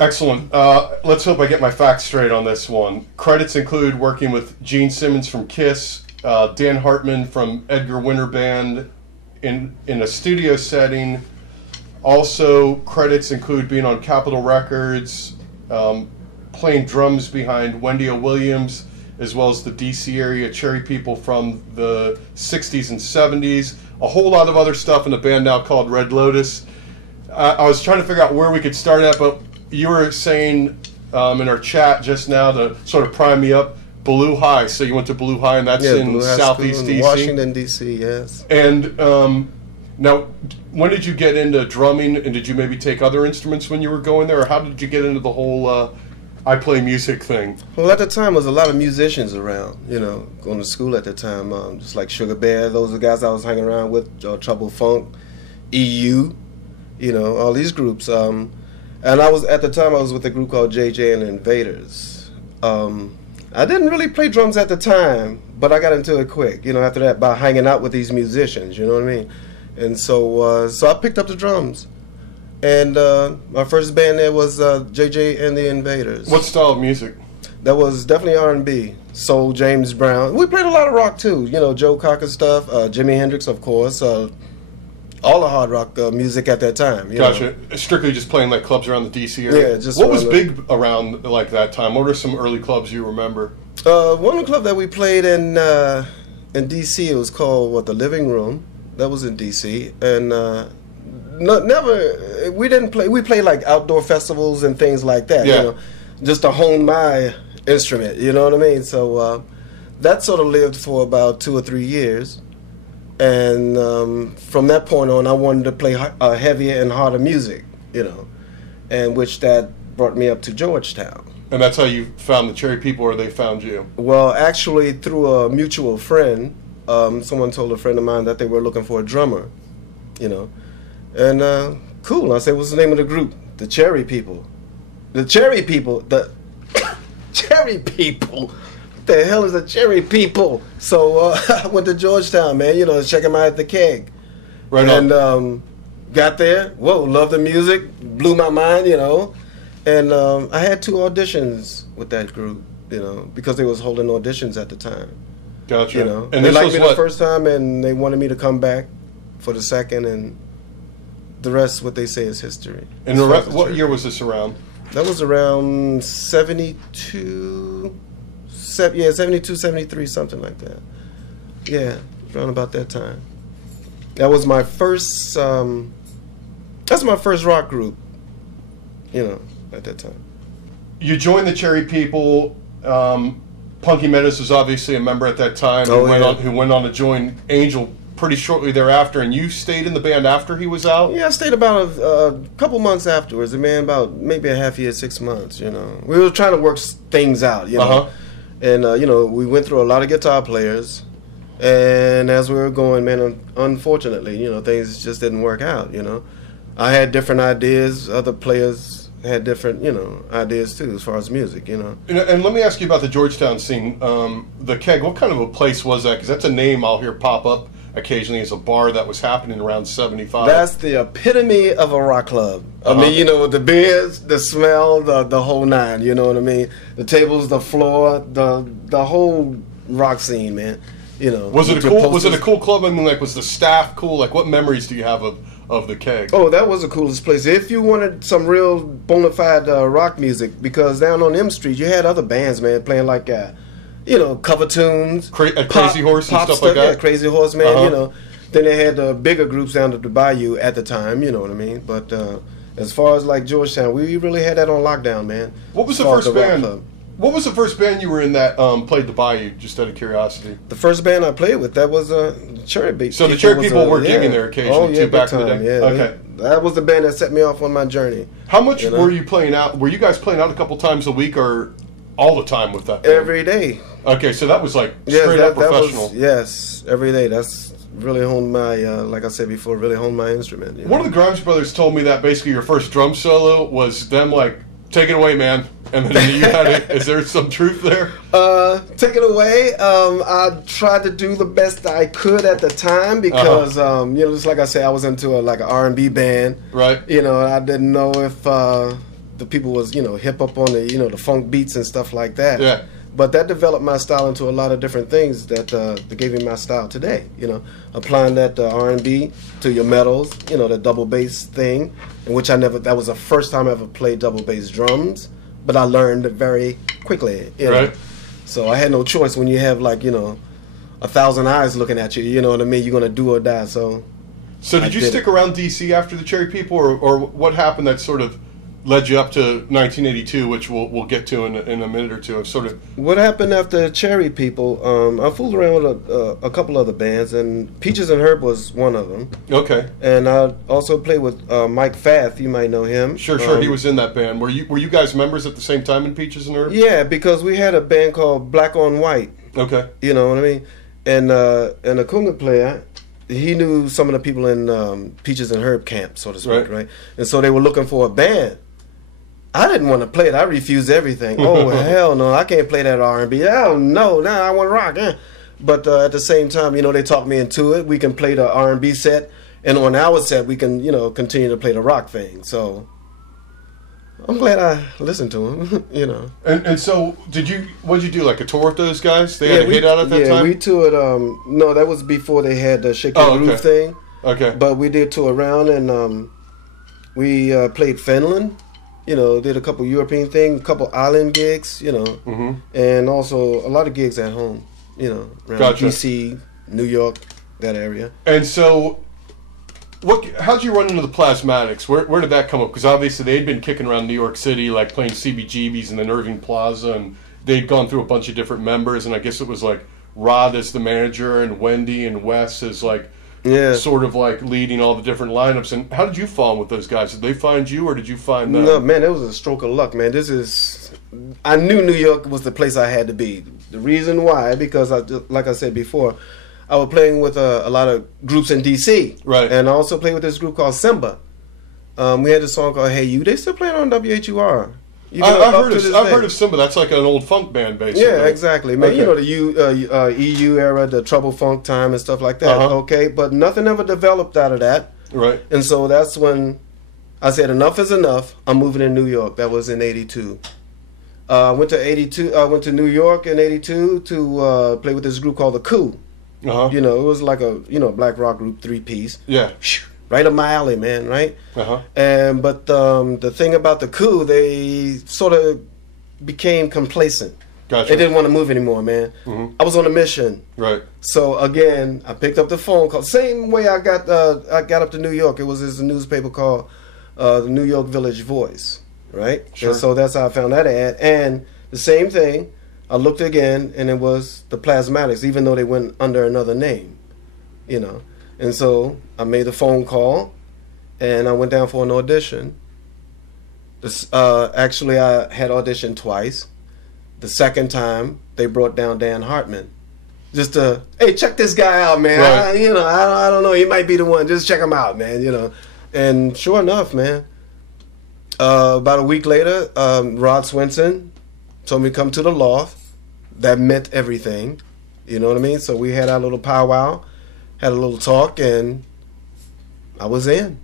Excellent. Let's hope I get my facts straight on this one. Credits include working with Gene Simmons from Kiss, Dan Hartman from Edgar Winter Band in a studio setting. Also, credits include being on Capitol Records, playing drums behind Wendy O. Williams, as well as the DC area Cherry People from the 60s and 70s. A whole lot of other stuff in a band now called Red Lotus. I was trying to figure out where we could start at, but you were saying in our chat just now to sort of prime me up, Blue High. So you went to Blue High, and that's in Southeast DC? Washington, D.C., yes. And now, when did you get into drumming, and did you maybe take other instruments when you were going there, or how did you get into the whole I play music thing? Well, at the time, there was a lot of musicians around, going to school at the time, just like Sugar Bear. Those are the guys I was hanging around with, Trouble Funk, EU, all these groups. And at the time, I was with a group called JJ and the Invaders. I didn't really play drums at the time, but I got into it quick, after that, by hanging out with these musicians, you know what I mean? And so I picked up the drums. And my first band there was JJ and the Invaders. What style of music? That was definitely R&B. Soul, James Brown. We played a lot of rock, too. Joe Cocker stuff, Jimi Hendrix, of course. All the hard rock music at that time. Gotcha. Strictly just playing like clubs around the D.C. area? Yeah, just what was big around like that time? What are some early clubs you remember? One club that we played in D.C., it was called, The Living Room. That was in D.C. And we didn't play. We played like outdoor festivals and things like that, yeah. Just to hone my instrument, you know what I mean? So that sort of lived for about 2 or 3 years. And from that point on, I wanted to play heavier and harder music, and which that brought me up to Georgetown. And that's how you found the Cherry People, or they found you? Well, actually, through a mutual friend, someone told a friend of mine that they were looking for a drummer, And cool, I said, what's the name of the group? The Cherry People. The Cherry People. The Cherry People. The hell is the Cherry People? So I went to Georgetown, man, check them out at the keg. Right on. And got there, loved the music, blew my mind, And I had 2 auditions with that group, because they was holding auditions at the time. Gotcha. And they liked me the first time, and they wanted me to come back for the second, and the rest, what they say, is history. And what year was this around? That was around 72... 72, 73, something like that. Yeah, around about that time. That was my first, that's my first rock group, at that time. You joined the Cherry People. Punky Meadows was obviously a member at that time who went on to join Angel pretty shortly thereafter, and you stayed in the band after he was out? Yeah, I stayed about a couple months afterwards, about maybe a half year, 6 months, We were trying to work things out, And, we went through a lot of guitar players. And as we were going, man, unfortunately, things just didn't work out, I had different ideas. Other players had different, ideas, too, as far as music, And let me ask you about the Georgetown scene. The Keg, what kind of a place was that? Because that's a name I'll hear pop up occasionally as a bar that was happening around 75. That's the epitome of a rock club. I mean, the beers, the smell, the whole nine, you know what I mean? The tables, the floor, the whole rock scene, man. Was it a cool club? I mean, was the staff cool? What memories do you have of the Keg? Oh, that was the coolest place. If you wanted some real bona fide rock music, because down on M Street, you had other bands, man, playing cover tunes, Crazy Horse and stuff like that. Yeah, Crazy Horse, man. Then they had bigger groups down at the Bayou at the time. You know what I mean? But as far as Georgetown, we really had that on lockdown, man. What was the first band? What was the first band you were in that played the Bayou? Just out of curiosity. The first band I played with, that was Cherry People. So the Cherry People were gigging there occasionally too, back in the day. Yeah, okay. That was the band that set me off on my journey. How much were you playing out? Were you guys playing out a couple times a week, or all the time with that band? Every day. Okay, so that was straight up professional. Yes, every day. That's really honed my, like I said before, really honed my instrument. One of the Grimes brothers told me that basically your first drum solo was them take it away, man. And then you had it. Is there some truth there? Take it away. I tried to do the best I could at the time because, just like I said, I was into an R&B band. Right. I didn't know if the people was, you know, hip up on the, you know, the funk beats and stuff like that. Yeah. But that developed my style into a lot of different things that gave me my style today. You know, applying that R&B to your metals, you know, the double bass thing, in which that was the first time I ever played double bass drums, but I learned it very quickly. You know? Right. So I had no choice when you have, like, you know, 1,000 eyes looking at you. You know what I mean? You're gonna do or die. So did you stick around DC after the Cherry People, or what happened that sort of led you up to 1982, which we'll get to in a minute or two? Sort of what happened after Cherry People. I fooled around with a couple other bands, and Peaches and Herb was one of them. Okay. And I also played with Mike Fath. You might know him. Sure. He was in that band. Were you guys members at the same time in Peaches and Herb? Yeah, because we had a band called Black on White. Okay. You know what I mean? And the conga player, he knew some of the people in Peaches and Herb camp, so to speak, right? And so they were looking for a band. I didn't want to play it. I refused everything. Oh, hell no, I can't play that R&B. Oh, no, I want rock. But at the same time, you know, they talked me into it. We can play the R&B set, and on our set, we can, you know, continue to play the rock thing. So I'm glad I listened to him, you know. And so, what'd you do, like a tour with those guys? They had a hit out at that time? Yeah, we toured, no, that was before they had the Shake Your Groove thing. Okay. But we did tour around, and we played Finland. You know, did a couple European things, a couple island gigs, you know, and also a lot of gigs at home, you know, around DC, New York, that area. And so, how'd you run into the Plasmatics? Where did that come up? Because obviously they'd been kicking around New York City, like playing CBGBs and then Irving Plaza, and they'd gone through a bunch of different members, and I guess it was like Rod as the manager and Wendy and Wes as like sort of like leading all the different lineups. And how did you fall in with those guys? Did they find you, or did you find them? No, man, it was a stroke of luck, man. I knew New York was the place I had to be. The reason why, because like I said before, I was playing with a lot of groups in D.C. Right. And I also played with this group called Simba. We had a song called Hey You. They still playing on WHUR. I've heard of Simba. That's like an old funk band, basically. Yeah, exactly, man. Okay. You know the EU era, the trouble funk time and stuff like that. Okay, but nothing ever developed out of that. Right. And so that's when I said enough is enough. I'm moving to New York. That was in '82. I went to New York in '82 to play with this group called the Coup. You know, it was like a black rock group, 3-piece. Yeah. Right up my alley, man. Right. But the thing about the Coup, they sort of became complacent. Gotcha. They didn't want to move anymore, man. I was on a mission. Right. So again, I picked up the phone call. Same way I got up to New York. It was this newspaper called the New York Village Voice. Right. Sure. And so that's how I found that ad. And the same thing, I looked again, and it was the Plasmatics, even though they went under another name. You know. And so I made a phone call, and I went down for an audition. Actually, I had auditioned twice. The second time, they brought down Dan Hartman. Just to, hey, check this guy out, man. Right. I don't know. He might be the one. Just check him out, man. You know. And sure enough, man, about a week later, Rod Swenson told me to come to the loft. That meant everything. You know what I mean? So we had our little powwow. Had a little talk, and I was in.